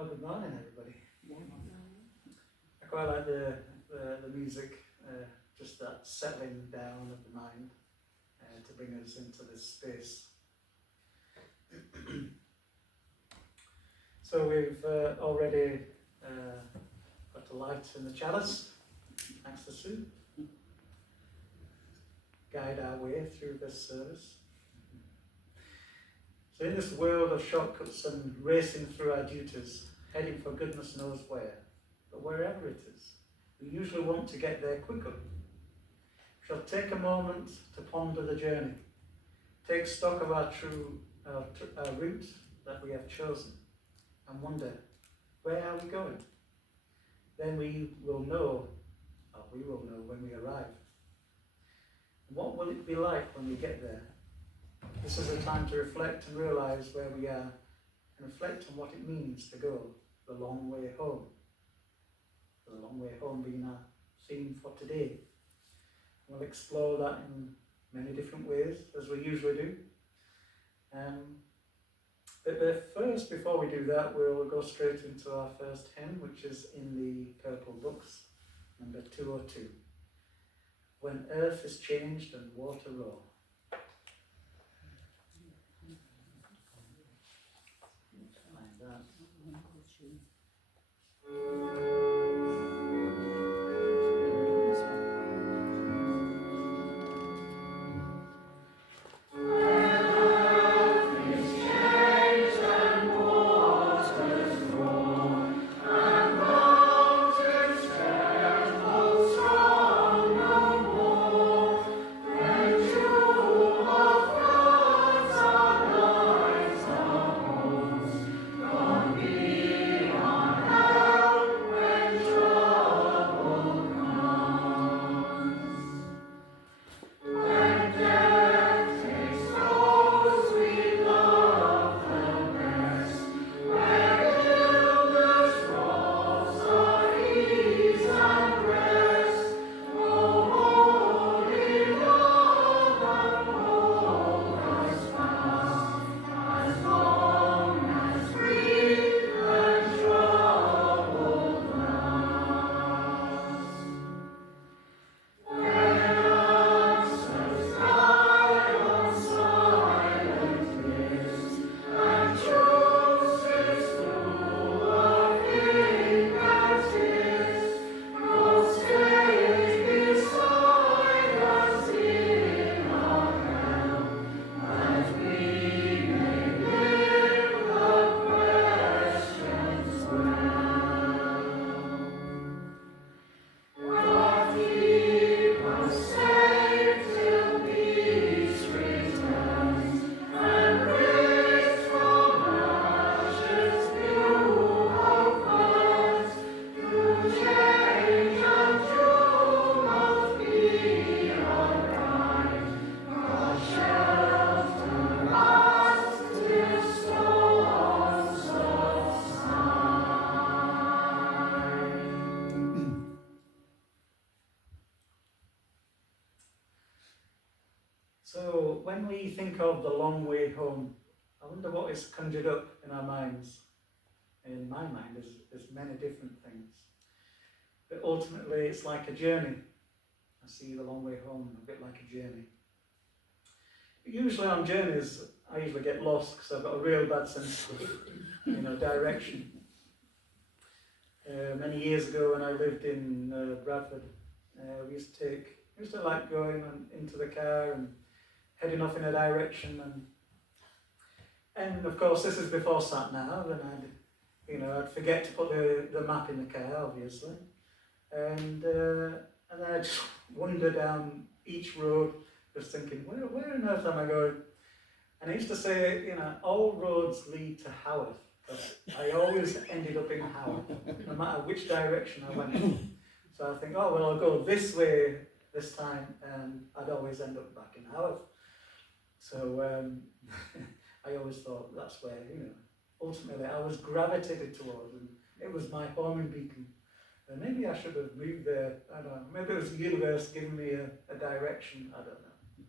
Oh, good morning, everybody. I quite like the music, just that settling down of the mind to bring us into this space. So we've already got a light in the chalice, thanks to Sue. Guide our way through this service. So in this world of shortcuts and racing through our duties, heading for goodness knows where, but wherever it is, we usually want to get there quicker. We shall take a moment to ponder the journey, take stock of our route that we have chosen, and wonder, where are we going? Then we will know when we arrive. What will it be like when we get there? This is a time to reflect and realise where we are, and reflect on what it means to go the long way home. The long way home being our theme for today. We'll explore that in many different ways, as we usually do. But first, before we do that, we'll go straight into our first hymn, which is in the Purple Books, number 202. When earth is changed and water roll. Find that. So when we think of the long way home, I wonder what is conjured up in our minds. In my mind, there's many different things. But ultimately, it's like a journey. I see the long way home a bit like a journey. But usually on journeys, I usually get lost because I've got a real bad sense of direction. Many years ago when I lived in Bradford, we used to like going into the car and heading off in a direction, and of course this is before sat nav, and I'd forget to put the map in the car, obviously, and then I'd just wander down each road, just thinking, where on earth am I going? And I used to say, all roads lead to Haworth, but I always ended up in Haworth, no matter which direction I went. So I think, oh well, I'll go this way this time, and I'd always end up back in Haworth. So I always thought that's where, ultimately I was gravitated towards, and it was my homing beacon. And maybe I should have moved there, I don't know, maybe it was the universe giving me a direction, I don't know.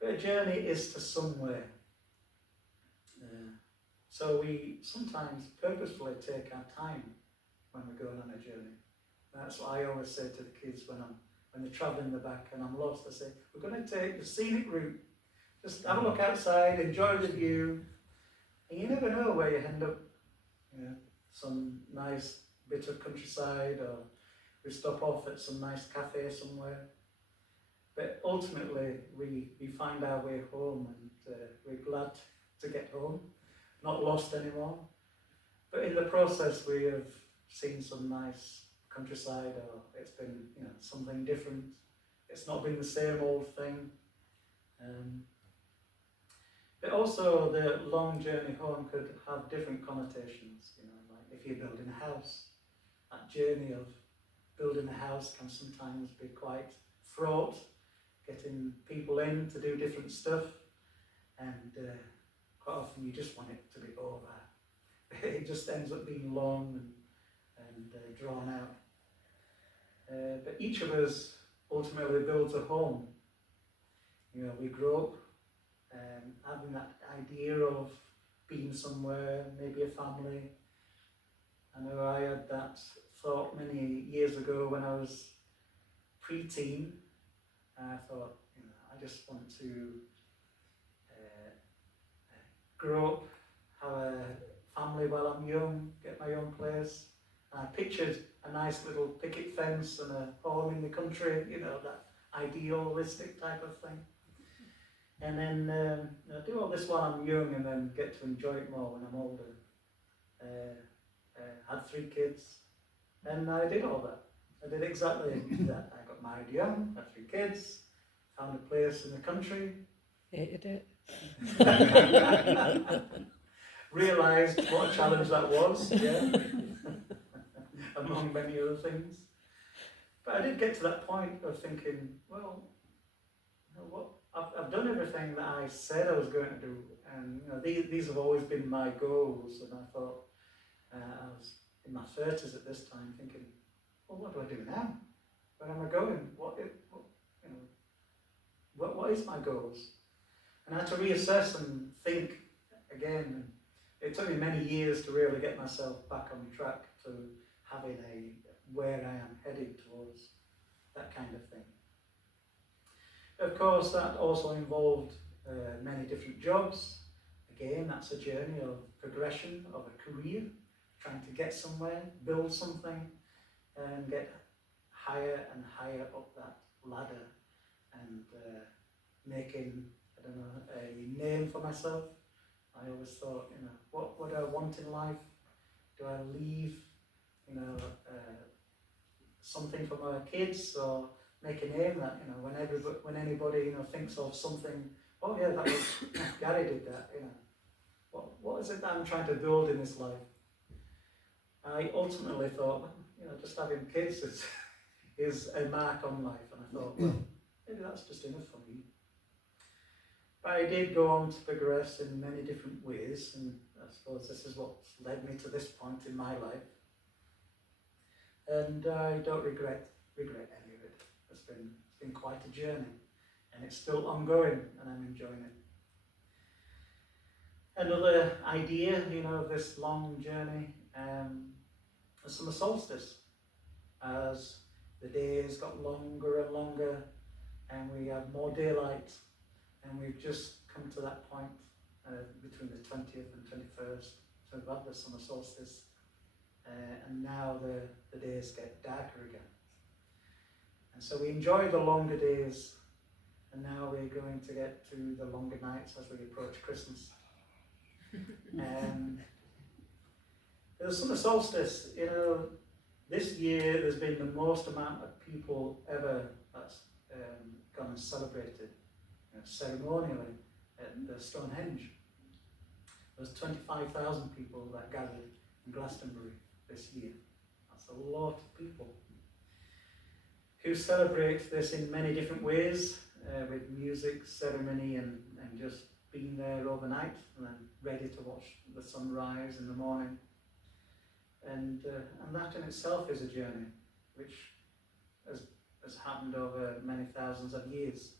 But a journey is to somewhere. So we sometimes purposefully take our time when we're going on a journey. That's what I always say to the kids when they're travelling the back and I'm lost. I say, we're going to take the scenic route. Just have a look outside, enjoy the view, and you never know where you end up. Some nice bit of countryside, or we stop off at some nice cafe somewhere. But ultimately, we find our way home, and we're glad to get home, not lost anymore. But in the process, we have seen some nice countryside, or it's been something different. It's not been the same old thing. But also, the long journey home could have different connotations. Like if you're building a house, that journey of building a house can sometimes be quite fraught. Getting people in to do different stuff, and quite often you just want it to be over. It just ends up being long and drawn out. But each of us ultimately builds a home. We grow up having that idea of being somewhere, maybe a family. I know I had that thought many years ago when I was pre-teen. I thought, I just want to grow up, have a family while I'm young, get my own place. And I pictured a nice little picket fence and a home in the country, that idealistic type of thing. And then do all this while I'm young and then get to enjoy it more when I'm older. Had 3 kids, and I did all that. I did exactly that. I got married young, had 3 kids, found a place in the country. Hated it. Realised what a challenge that was, among many other things. But I did get to that point of thinking, well, what I've done everything that I said I was going to do, and these have always been my goals. And I thought, I was in my 30s at this time, thinking, well, what do I do now? Where am I going? What is my goals? And I had to reassess and think again. And it took me many years to really get myself back on track to having where I am headed towards, that kind of thing. Of course, that also involved many different jobs. Again, that's a journey of progression, of a career, trying to get somewhere, build something, and get higher and higher up that ladder, and making, a name for myself. I always thought, what do I want in life? Do I leave, something for my kids, or make a name that, when anybody, thinks of something, oh yeah, that was, Gary did that, what is it that I'm trying to build in this life? I ultimately thought, just having kids is a mark on life, and I thought, well, maybe that's just enough for me. But I did go on to progress in many different ways, and I suppose this is what's led me to this point in my life. And I don't regret any of it. It's been quite a journey, and it's still ongoing, and I'm enjoying it. Another idea, of this long journey, the summer solstice, as the days got longer and longer, and we have more daylight, and we've just come to that point between the 20th and 21st, so we've had the summer solstice, and now the days get darker again. And so we enjoy the longer days, and now we're going to get to the longer nights as we approach Christmas. The summer solstice, this year there's been the most amount of people ever that's gone and celebrated ceremonially at the Stonehenge. There's 25,000 people that gathered in Glastonbury this year. That's a lot of people who celebrate this in many different ways, with music, ceremony, and just being there overnight and then ready to watch the sunrise in the morning. And that in itself is a journey which has happened over many thousands of years.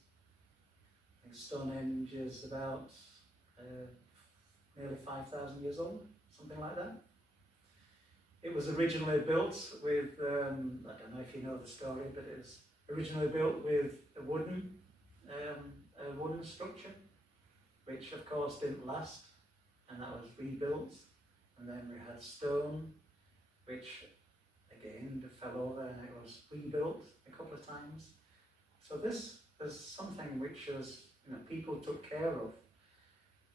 I think Stonehenge is about nearly 5,000 years old, something like that. It was originally built with, I don't know if you know the story, but it was originally built with a wooden structure, which of course didn't last, and that was rebuilt. And then we had stone, which again fell over, and it was rebuilt a couple of times. So this is something which people took care of.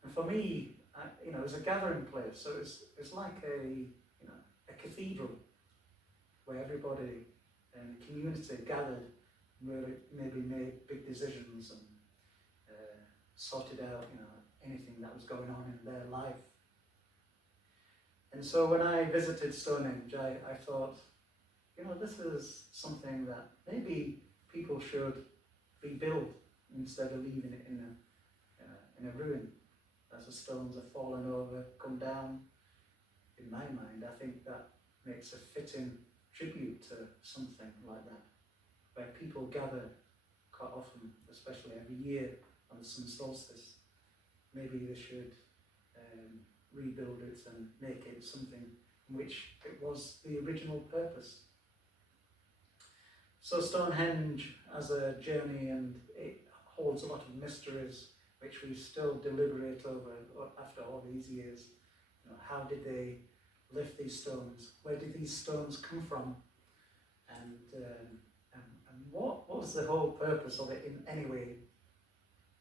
And for me, it was a gathering place. So it's like a cathedral where everybody in the community gathered, really maybe made big decisions and sorted out anything that was going on in their life. And so when I visited Stonehenge, I thought, this is something that maybe people should rebuild instead of leaving it in a ruin. As the stones are fallen over, come down. In my mind, I think that makes a fitting tribute to something like that, where people gather quite often, especially every year on the summer solstice. Maybe they should rebuild it and make it something in which it was the original purpose. So Stonehenge as a journey, and it holds a lot of mysteries which we still deliberate over after all these years. How did they lift these stones? Where did these stones come from? And what was the whole purpose of it in any way?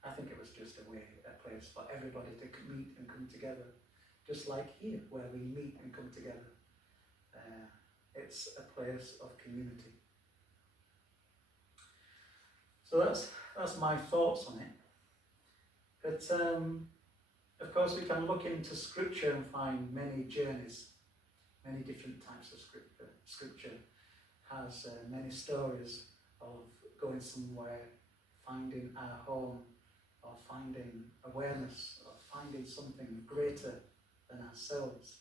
I think it was just a place for everybody to meet and come together, just like here, where we meet and come together. It's a place of community. So that's my thoughts on it. But of course, we can look into Scripture and find many journeys, many different types of Scripture. Scripture has many stories of going somewhere, finding our home, or finding awareness, or finding something greater than ourselves.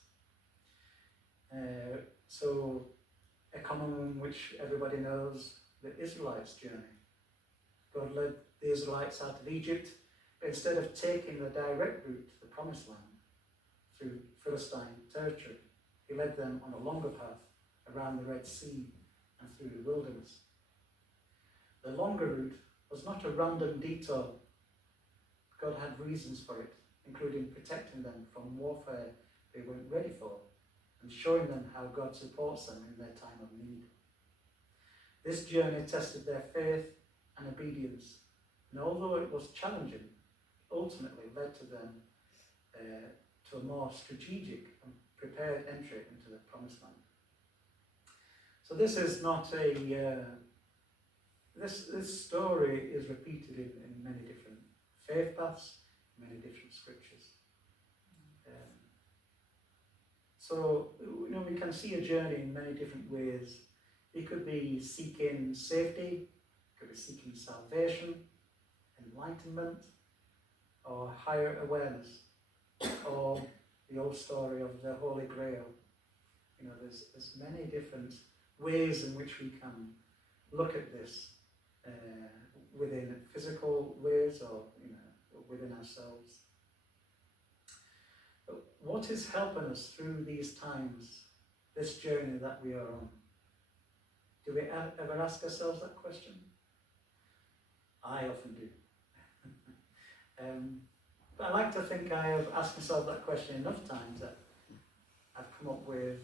So a common one which everybody knows, the Israelites' journey. God led the Israelites out of Egypt, but instead of taking the direct route to the Promised Land through Philistine territory, he led them on a longer path around the Red Sea and through the wilderness. The longer route was not a random detour. God had reasons for it, including protecting them from warfare they weren't ready for, and showing them how God supports them in their time of need. This journey tested their faith and obedience, and although it was challenging, ultimately led to them to a more strategic and prepared entry into the Promised Land. So this is not this story is repeated in many different faith paths, many different scriptures. So we can see a journey in many different ways. It could be seeking safety, it could be seeking salvation, enlightenment, or higher awareness, or the old story of the Holy Grail. There's many different ways in which we can look at this, within physical ways or within ourselves. But what is helping us through these times, this journey that we are on? Do we ever ask ourselves that question? I often do. But I like to think I have asked myself that question enough times that I've come up with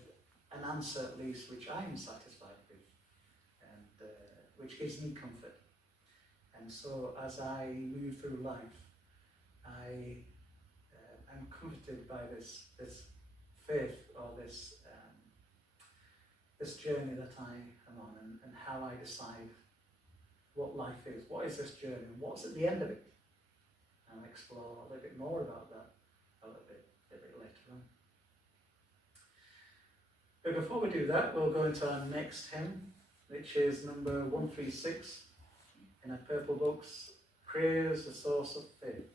an answer at least which I am satisfied with and which gives me comfort. And so as I move through life, I am comforted by this faith or this journey that I am on and how I decide what life is. What is this journey and what's at the end of it? And I'll explore a little bit more about that a little bit later on. But before we do that, we'll go into our next hymn, which is number 136 in our purple books, Praise the Source of Faith.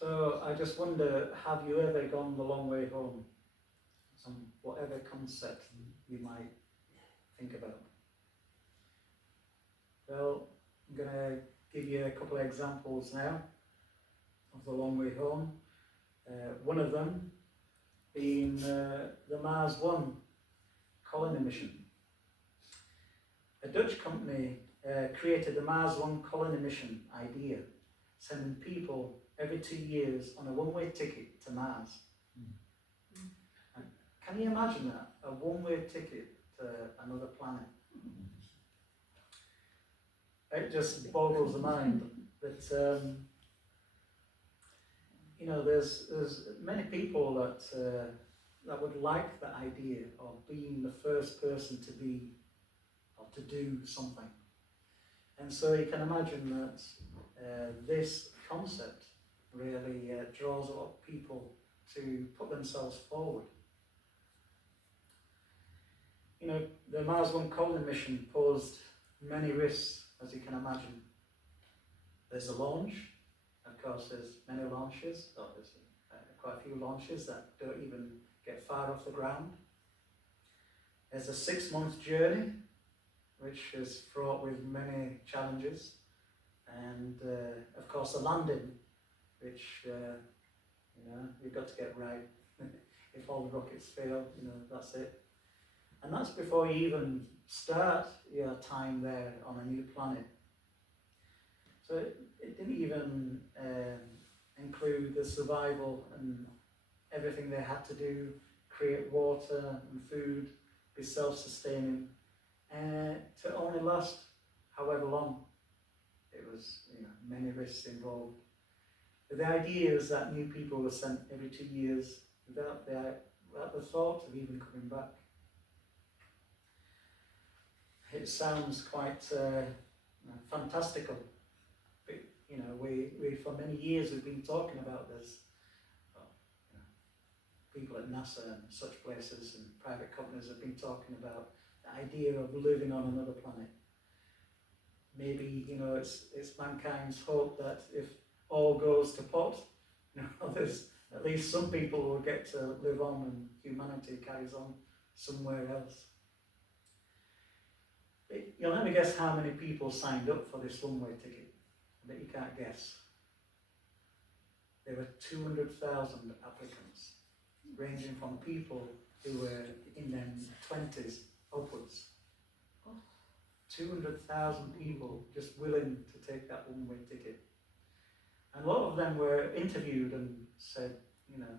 So I just wonder, have you ever gone the long way home? Whatever concept you might think about. Well, I'm going to give you a couple of examples now of the long way home. One of them being the Mars One colony mission A Dutch company created the Mars One colony mission idea, sending people every 2 years on a one-way ticket to Mars. And can you imagine that? A one-way ticket to another planet. It just boggles the mind that you know, there's many people that would like the idea of being the first person to be or to do something. And so you can imagine that this concept really draws a lot of people to put themselves forward. You know, the Mars One colony mission posed many risks, as you can imagine. There's a launch. Of course, there's many launches, or there's quite a few launches that don't even get far off the ground. There's a 6-month journey, which is fraught with many challenges. And of course, the landing, which you know, you've got to get right. If all the rockets fail, you know, that's it. And that's before you even start your time there on a new planet. So it didn't even include the survival and everything they had to do, create water and food, be self-sustaining, to only last however long. It was, you know, many risks involved. But the idea is that new people were sent every 2 years without the thought of even coming back. It sounds quite fantastical. But, you know, we for many years we've been talking about this. Well, you know, people at NASA and such places and private companies have been talking about the idea of living on another planet. Maybe, you know, it's mankind's hope that if all goes to pot, you know, there's at least some people will get to live on and humanity carries on somewhere else. You'll never guess how many people signed up for this one-way ticket. I bet you can't guess. There were 200,000 applicants, ranging from people who were in their 20s upwards. 200,000 people just willing to take that one-way ticket. And a lot of them were interviewed and said, you know,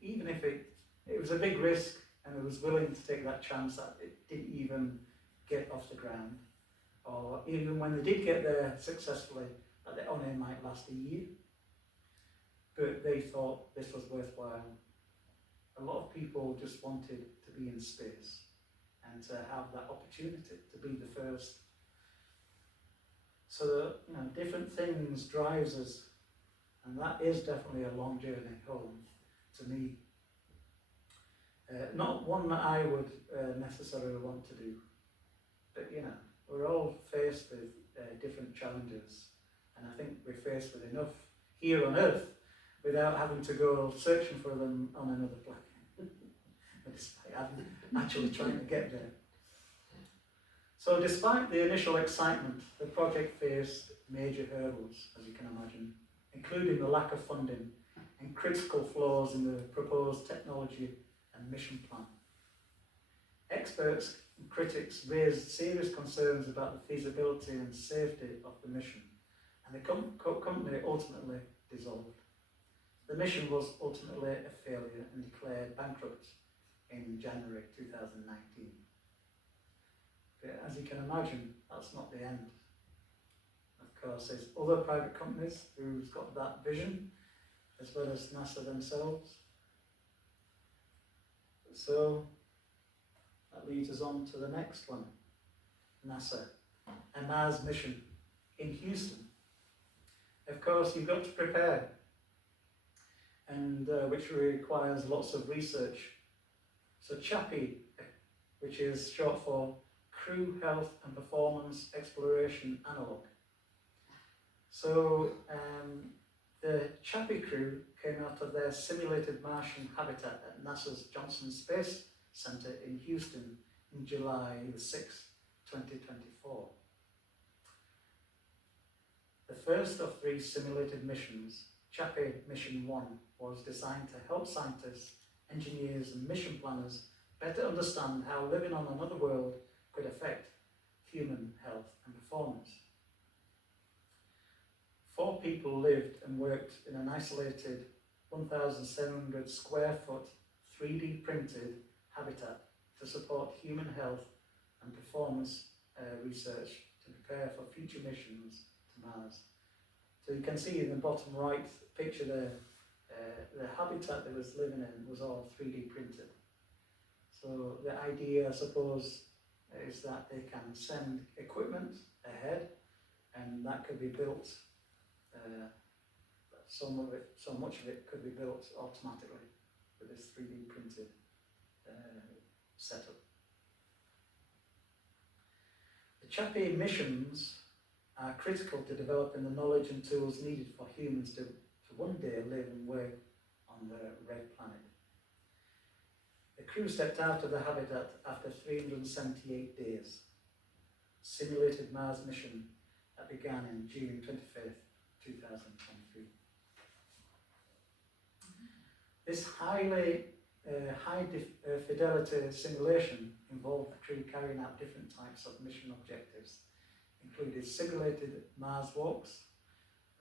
even if it was a big risk and they was willing to take that chance that it didn't even get off the ground, or even when they did get there successfully, that it only might last a year. But they thought this was worthwhile. A lot of people just wanted to be in space and to have that opportunity to be the first. So, you know, different things drives us, and that is definitely a long journey home to me. Not one that I would necessarily want to do, but you know, we're all faced with different challenges, and I think we're faced with enough here on Earth without having to go searching for them on another planet. Despite actually trying to get there. So despite the initial excitement, the project faced major hurdles, as you can imagine, including the lack of funding and critical flaws in the proposed technology and mission plan. Experts and critics raised serious concerns about the feasibility and safety of the mission, and the company ultimately dissolved. The mission was ultimately a failure and declared bankrupt in January 2019. But as you can imagine, that's not the end. Of course, there's other private companies who've got that vision, as well as NASA themselves. So that leads us on to the next one, NASA, a Mars mission in Houston. Of course, you've got to prepare, and which requires lots of research. So CHAPI, which is short for Crew Health and Performance Exploration Analog. So the CHAPI crew came out of their simulated Martian habitat at NASA's Johnson Space Center in Houston in July 6, 2024. The first of 3 simulated missions, CHAPI Mission 1, was designed to help scientists, engineers and mission planners better understand how living on another world could affect human health and performance. 4 people lived and worked in an isolated 1,700 square foot 3D printed habitat to support human health and performance research to prepare for future missions to Mars. So you can see in the bottom right picture there, the habitat they was living in was all 3D printed. So the idea, I suppose, is that they can send equipment ahead, and that could be built. So much of it could be built automatically with this 3D printed setup. The Chappie missions are critical to developing the knowledge and tools needed for humans to one day live and work on the red planet. The crew stepped out of the habitat after 378 days. Simulated Mars mission that began in June 25th, 2023. This high fidelity simulation involved the crew carrying out different types of mission objectives, including simulated Mars walks,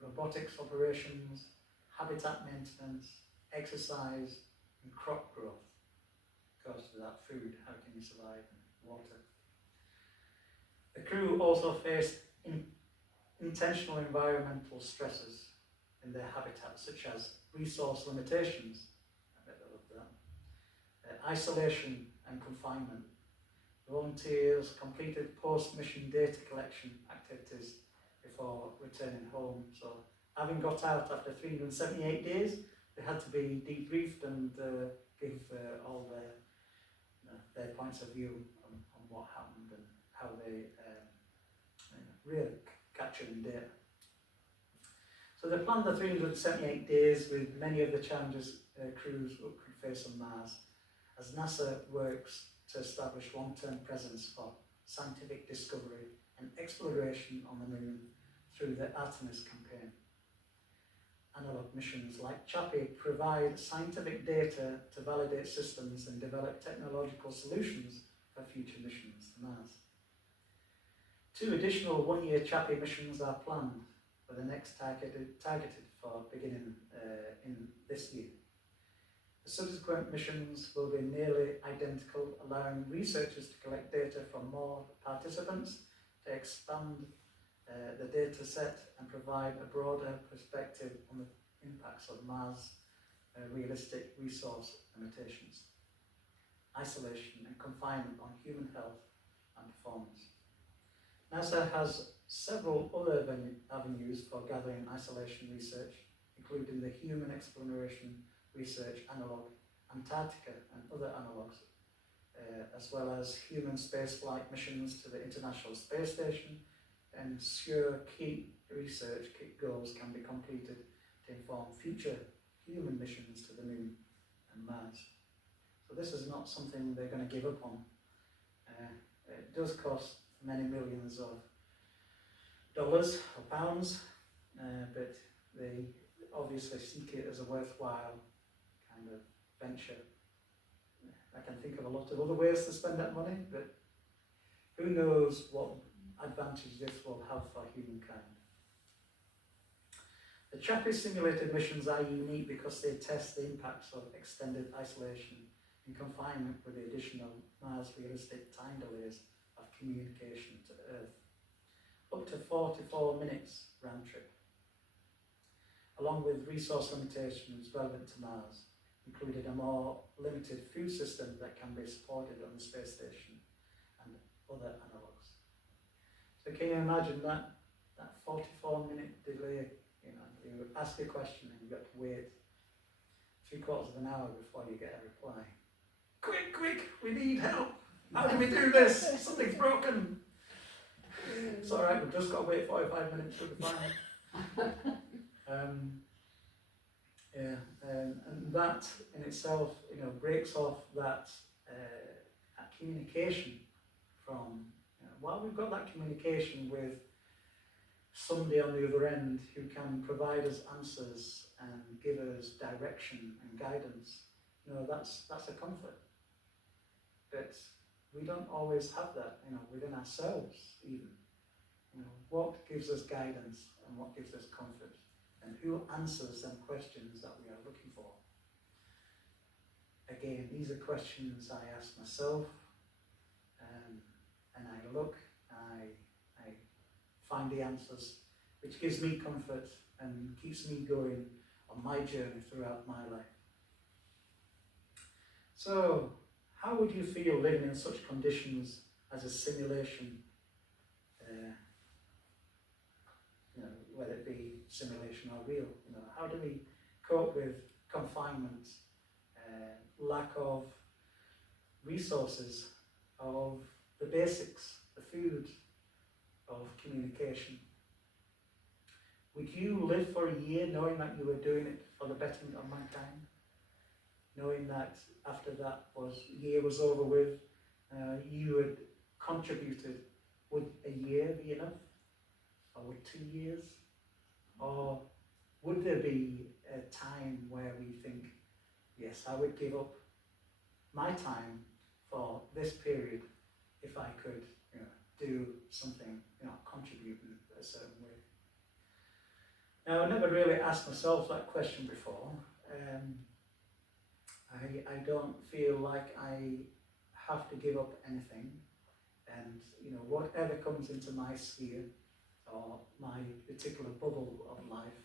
robotics operations, habitat maintenance, exercise, and crop growth. Of course, without food, how can you survive? And water. The crew also faced intentional environmental stresses in their habitat, such as resource limitations, I bet they love that, isolation and confinement. Volunteers completed post-mission data collection activities before returning home. So, having got out after 378 days, they had to be debriefed and give all their points of view on what happened and how they really captured in data. So they planned the 378 days with many of the challenges crews could face on Mars, as NASA works to establish long-term presence for scientific discovery and exploration on the Moon through the Artemis campaign. Analog missions like Chappie provide scientific data to validate systems and develop technological solutions for future missions to Mars. 2 additional 1-year Chappie missions are planned, with the next targeted for beginning in this year. The subsequent missions will be nearly identical, allowing researchers to collect data from more participants to expand the data set and provide a broader perspective on the impacts of Mars' realistic resource limitations, isolation and confinement on human health and performance. NASA has several other avenues for gathering isolation research, including the Human Exploration Research Analog, Antarctica and other analogues, as well as human spaceflight missions to the International Space Station, and ensure key research goals can be completed to inform future human missions to the Moon and Mars. So this is not something they're going to give up on. It does cost many millions of dollars or pounds, but they obviously seek it as a worthwhile kind of venture. I can think of a lot of other ways to spend that money, but who knows what advantage this will have for humankind. The Chappie simulated missions are unique because they test the impacts of extended isolation and confinement with the additional Mars realistic time delays of communication to Earth, up to 44 minutes round trip, along with resource limitations relevant to Mars, including a more limited food system that can be supported on the space station and other analogues. So can you imagine that 44-minute delay? You know, you ask a question and you got to wait 3/4 of an hour before you get a reply. Quick, we need help. How do we do this? Something's broken. It's all right, we've just got to wait 45 minutes to be fine. And that in itself, you know, breaks off that communication from, while we've got that communication with somebody on the other end who can provide us answers and give us direction and guidance, that's a comfort. But we don't always have that, within ourselves even. What gives us guidance and what gives us comfort? And who answers them questions that we are looking for? Again, these are questions I ask myself, and I look, I find the answers, which gives me comfort and keeps me going on my journey throughout my life. So, how would you feel living in such conditions as a simulation? Whether it be simulation or real, how do we cope with confinement, lack of resources, of the basics, the food, of communication? Would you live for a year knowing that you were doing it for the betterment of mankind? Knowing that after that year was over with, you had contributed? Would a year be enough? Or would 2 years? Or would there be a time where we think, yes, I would give up my time for this period if I could do something, contribute in a certain way? Now, I never really asked myself that question before. I don't feel like I have to give up anything, and whatever comes into my sphere or my particular bubble of life,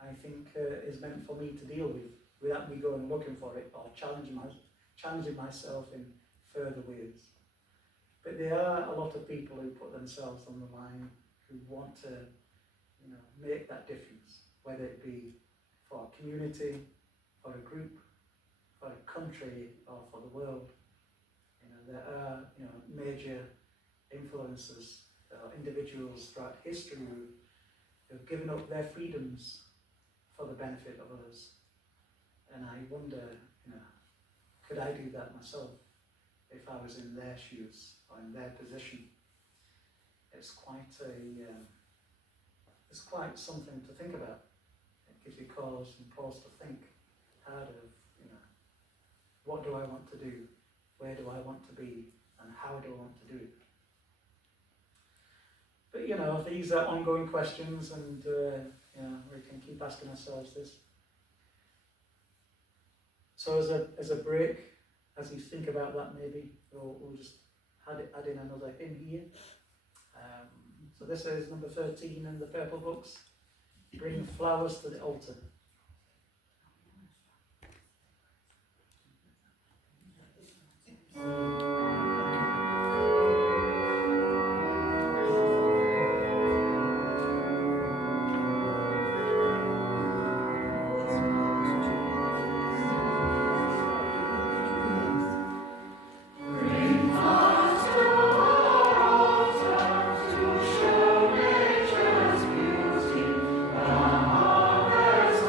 I think is meant for me to deal with, without me going looking for it or challenging myself in further ways. But there are a lot of people who put themselves on the line, who want to make that difference, whether it be for a community, for a group, for a country, or for the world. There are major influences, individuals throughout history who have given up their freedoms for the benefit of others. And I wonder, could I do that myself if I was in their shoes or in their position? It's quite something to think about. It gives you pause to think hard of, what do I want to do? Where do I want to be? And how do I want to do it? But these are ongoing questions, and we can keep asking ourselves this. So as a break, as you think about that, maybe we'll just add in another hymn here. So this is number 13 in the Purple Books. Bring flowers to the altar. Nature's beauty, the harvest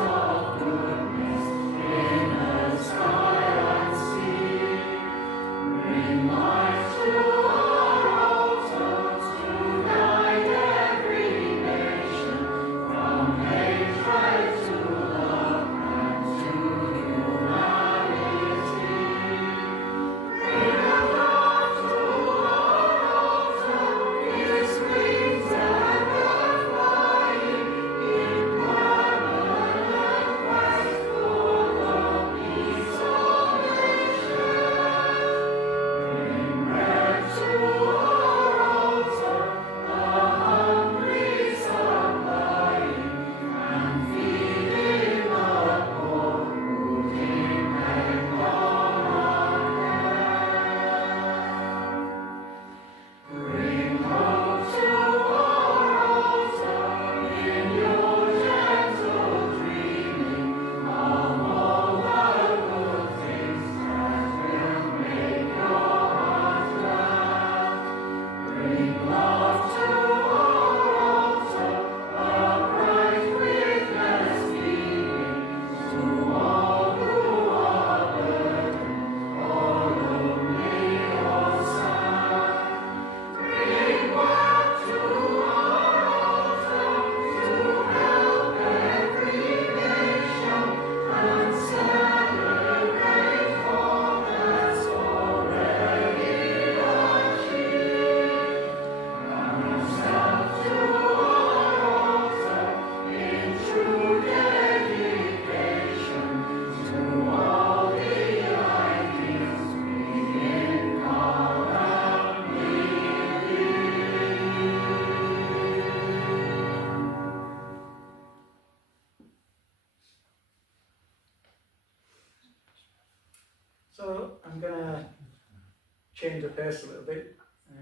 change the pace a little bit,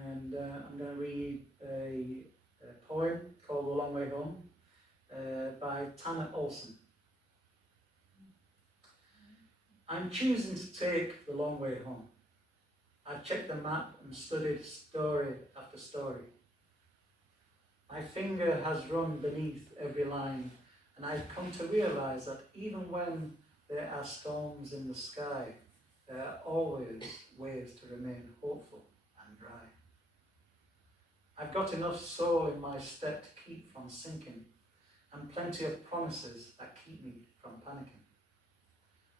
and I'm going to read a poem called The Long Way Home by Tanner Olson. I'm choosing to take the long way home. I've checked the map and studied story after story. My finger has run beneath every line, and I've come to realize that even when there are storms in the sky, there are always ways to remain hopeful and dry. I've got enough soul in my step to keep from sinking, and plenty of promises that keep me from panicking.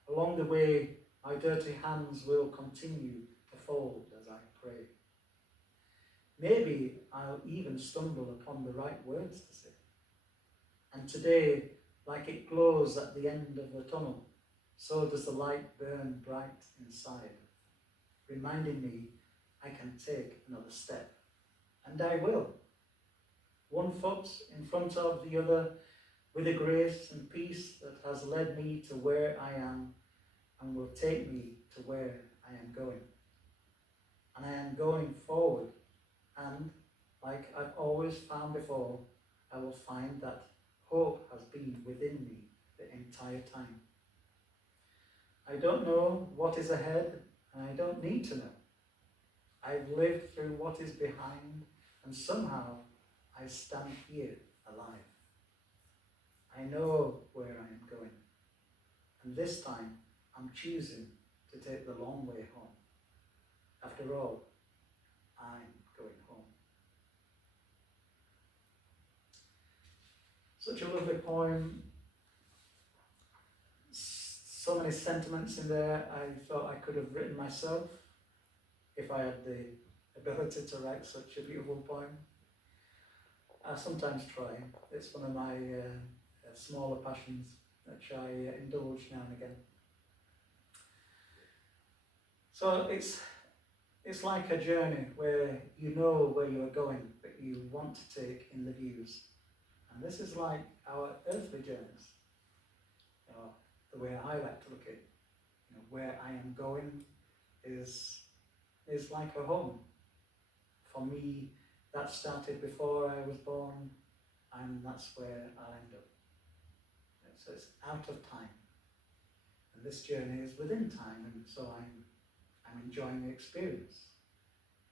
Along the way, my dirty hands will continue to fold as I pray. Maybe I'll even stumble upon the right words to say. And today, like it glows at the end of the tunnel, so does the light burn bright inside, reminding me I can take another step. And I will. One foot in front of the other, with a grace and peace that has led me to where I am and will take me to where I am going. And I am going forward, and like I've always found before, I will find that hope has been within me the entire time. I don't know what is ahead, and I don't need to know. I've lived through what is behind, and somehow I stand here alive. I know where I am going, and this time I'm choosing to take the long way home. After all, I'm going home. Such a lovely poem. So many sentiments in there I thought I could have written myself if I had the ability to write such a beautiful poem. I sometimes try. It's one of my smaller passions which I indulge now and again. So it's like a journey where you know where you are going, but you want to take in the views. And this is like our earthly journeys. The way I like to look at it, where I am going is like a home. For me, that started before I was born, and that's where I'll end up. So it's out of time. And this journey is within time, and so I'm enjoying the experience.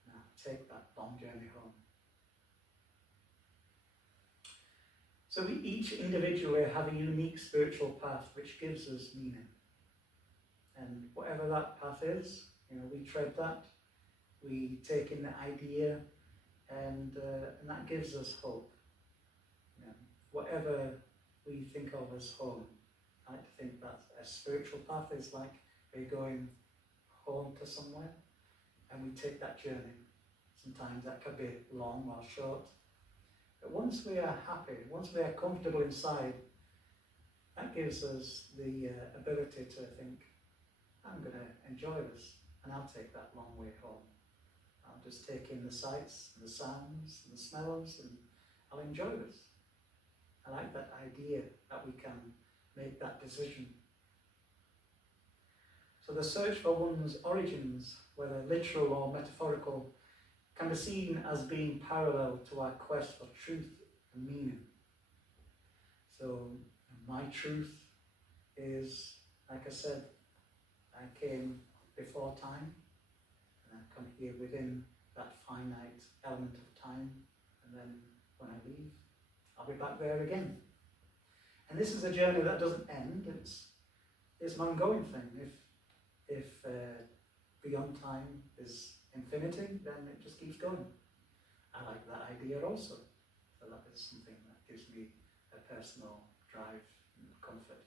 Now take that long journey home. So we each individually have a unique spiritual path which gives us meaning. And whatever that path is, we tread that, we take in the idea, and that gives us hope. Whatever we think of as home, I like to think that a spiritual path is like we're going home to somewhere, and we take that journey. Sometimes that could be long or short. But once we are happy, once we are comfortable inside, that gives us the ability to think, I'm going to enjoy this, and I'll take that long way home. I'll just take in the sights, and the sounds, and the smells, and I'll enjoy this. I like that idea that we can make that decision. So the search for one's origins, whether literal or metaphorical, can be seen as being parallel to our quest for truth and meaning. So my truth is, like I said, I came before time, and I come here within that finite element of time, and then when I leave, I'll be back there again. And this is a journey that doesn't end. It's an ongoing thing. If beyond time is infinity, then it just keeps going. I like that idea also. So that is something that gives me a personal drive and comfort.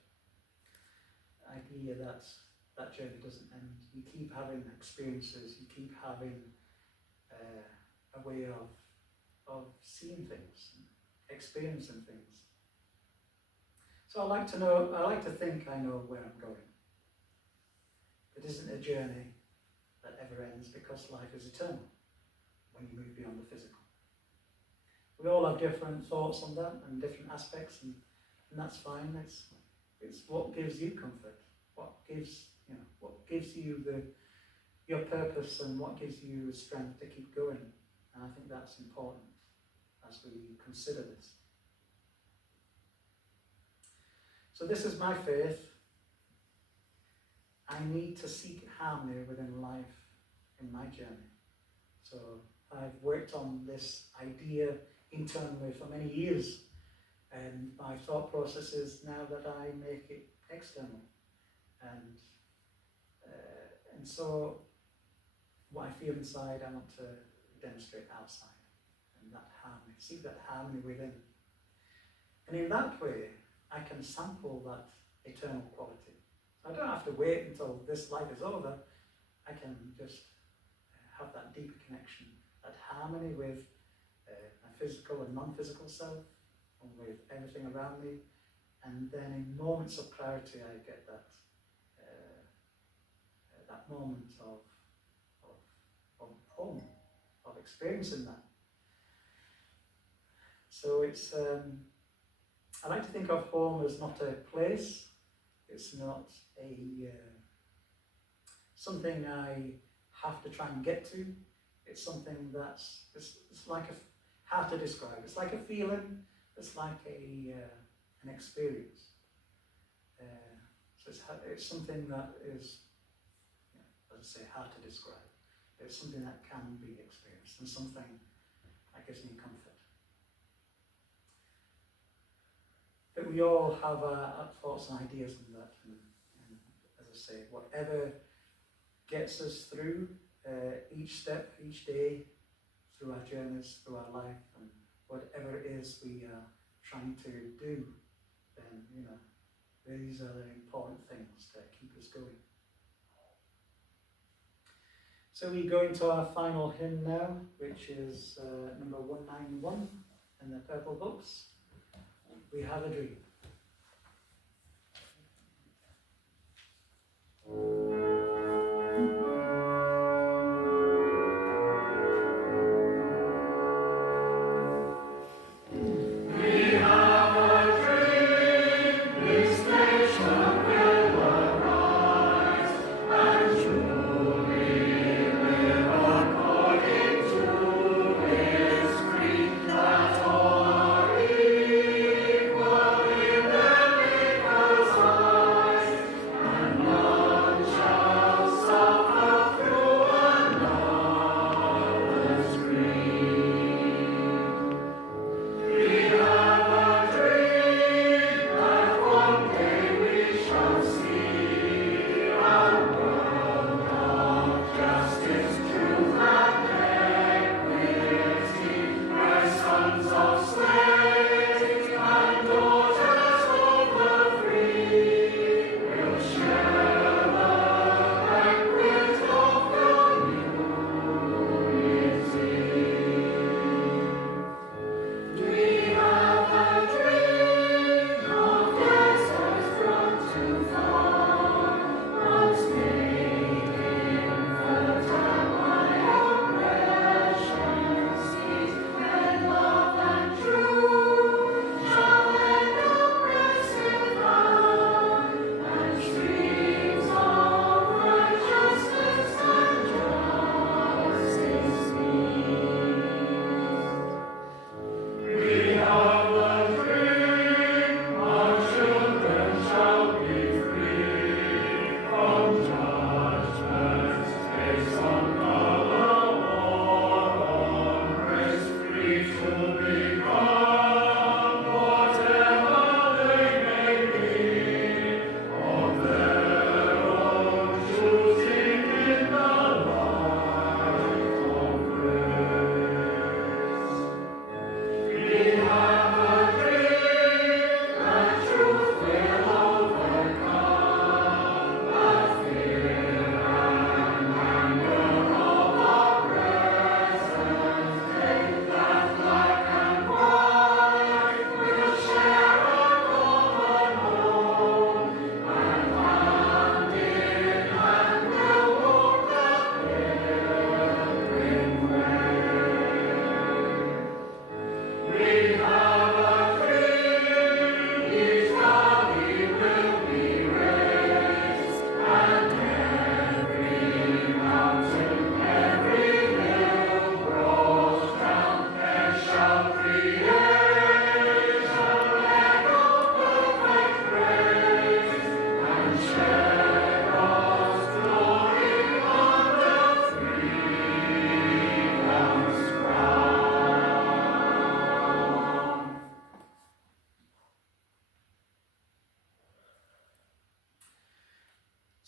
The idea that that journey doesn't end. You keep having experiences, you keep having a way of seeing things, experiencing things. So I like to think I know where I'm going. It isn't a journey that ever ends, because life is eternal when you move beyond the physical. We all have different thoughts on that and different aspects, and that's fine. It's what gives you comfort, what gives you your purpose and what gives you strength to keep going. And I think that's important as we consider this. So this is my faith. I need to seek harmony within life in my journey. So I've worked on this idea internally for many years, and my thought process is now that I make it external. And so what I feel inside, I want to demonstrate outside. And that harmony, seek that harmony within. And in that way, I can sample that eternal quality. So I don't have to wait until this life is over. I can just have that deeper connection, that harmony with my physical and non-physical self, and with everything around me. And then in moments of clarity, I get that that moment of home, of experiencing that. So it's, I like to think of home as not a place. It's not a something I have to try and get to. It's something that's, it's like how to describe. It's like a feeling. It's like an experience. So it's something that is, as I say, hard to describe. It's something that can be experienced and something that gives me comfort. But we all have our thoughts and ideas on that, and as I say, whatever gets us through each step, each day, through our journeys, through our life, and whatever it is we are trying to do, then, these are the important things to keep us going. So we go into our final hymn now, which is number 191 in the Purple Books. We Have a Dream.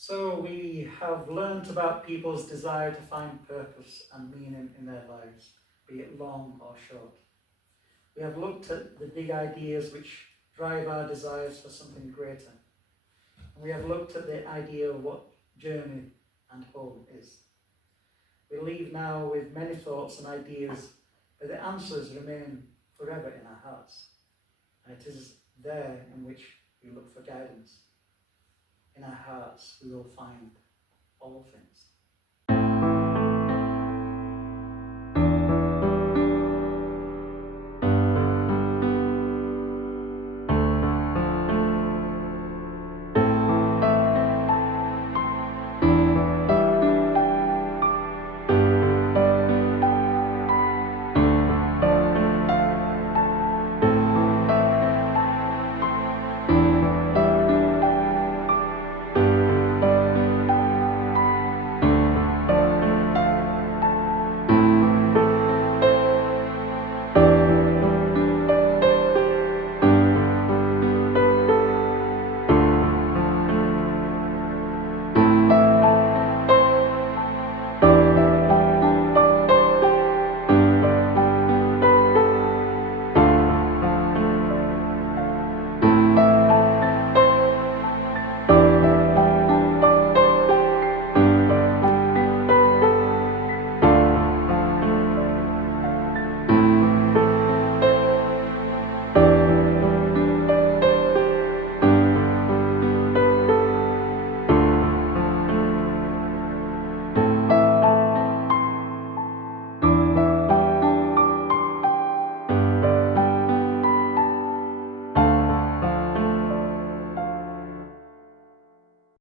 So we have learnt about people's desire to find purpose and meaning in their lives, be it long or short. We have looked at the big ideas which drive our desires for something greater. And we have looked at the idea of what journey and home is. We leave now with many thoughts and ideas, but the answers remain forever in our hearts. And it is there in which we look for guidance. In our hearts we will find all things.